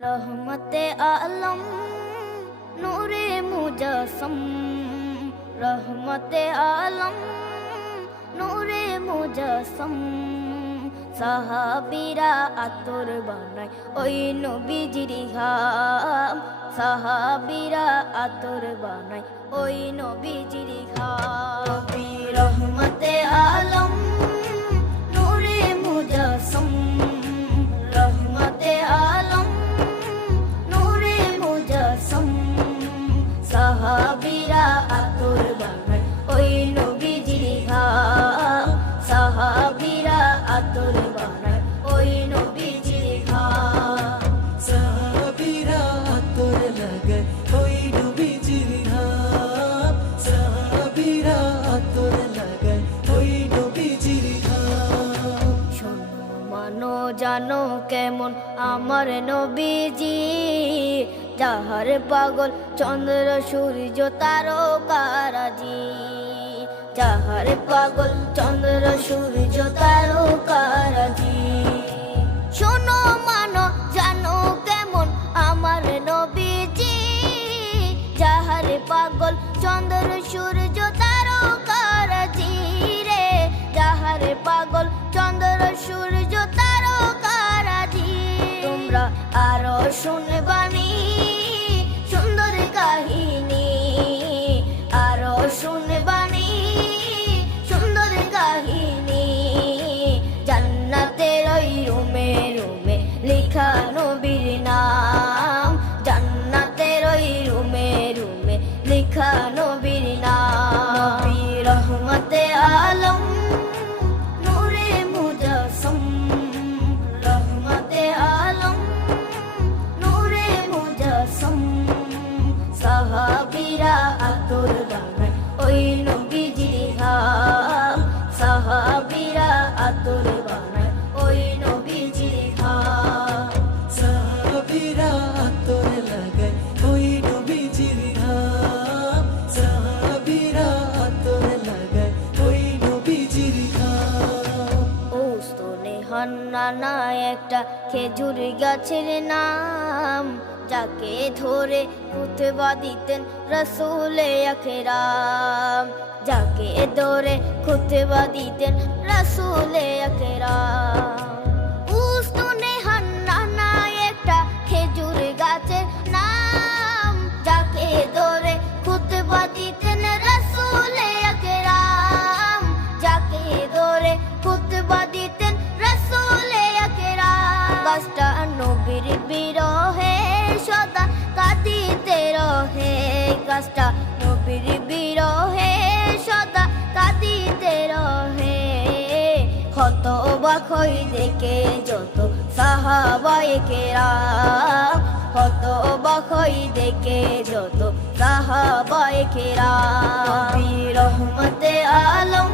रहमते आलम नूरे मुजस्सम, रहमते आलम नूरे मुजस्सम। সাহাবীরা আতর বানায় ওই নবীজির ঘাম, সাহাবীরা আতর বানায় ওই নবীজির ঘাম। নবী রহমতে আলম নূরে মুজস্সম, রহমতে আলম নূরে মুজস্সম। সাহাবীরা আতর বানায় ওই নবীজির ঘাম, সাহাবীরা আতর বানায় ওই নবীজির ঘাম। সাহাবীরা আতর লাগায় ওই নবীজির ঘাম, সাহাবীরা আতর লাগায় ওই নবীজির ঘাম। শোনো মানো জানো কেমন আমার নবীজি, যাহার পাগল চন্দ্র সূর্য তারকারাজি, যাহার পাগল চন্দ্র সূর্য তারকারাজি। শোনো মানো জানো কেমন আমার নবীজি, যাহার পাগল চন্দ্র সূর্য তারকারাজি রে, যাহার পাগল চন্দ্র সূর্য তারকারাজি। তোমরা আরো শুনবানি সুন্দর কাহিনী, আরো শুনবানি সুন্দর কাহিনী। জান্নাতের ওই রুমে রুমে লেখা নবীর নাম, জান্নাতের ওই রুমে রুমে লেখা নবীর নাম। নবী রহমতে আলম নূরে মুজস্সম, রহমতে আলম নূরে মুজস্সম। সাহাবীরা আতর বানায় ওই নবীজির ঘাম, সাহাবীরা আতর বানায় ওই নবীজির ঘাম। সাহাবীরা আতর লাগায় ওই নবীজির ঘাম, সাহাবীরা আতর লাগায় ওই নবীজির ঘাম। ওস্তনে হান্নানা একটা খেজুর গাছের নাম, যাকে ধরে খুতবা দিতেন রাসূলে আকরাম, যাকে ধরে খুতবা দিতেন রাসূলে আকরাম। উস্তনে হান্নানা একটা খেজুর গাছের নাম, যাকে ধরে খুতবা দিতেন রাসূলে আকরাম, যাকে ধরে খুতবা দিতেন রাসূলে আকরাম। গাছটা নবীর বিরহে সদা কাঁদিতে রহে, গাছটা নবীর বিরহে সদা কাঁদিতে রহে। ক্ষত বাখই দেখে যত সাহাবায়ে কেরাম, ক্ষত বাখই দেখে যত সাহাবায়ে কেরাম। নবী রহমতে আলম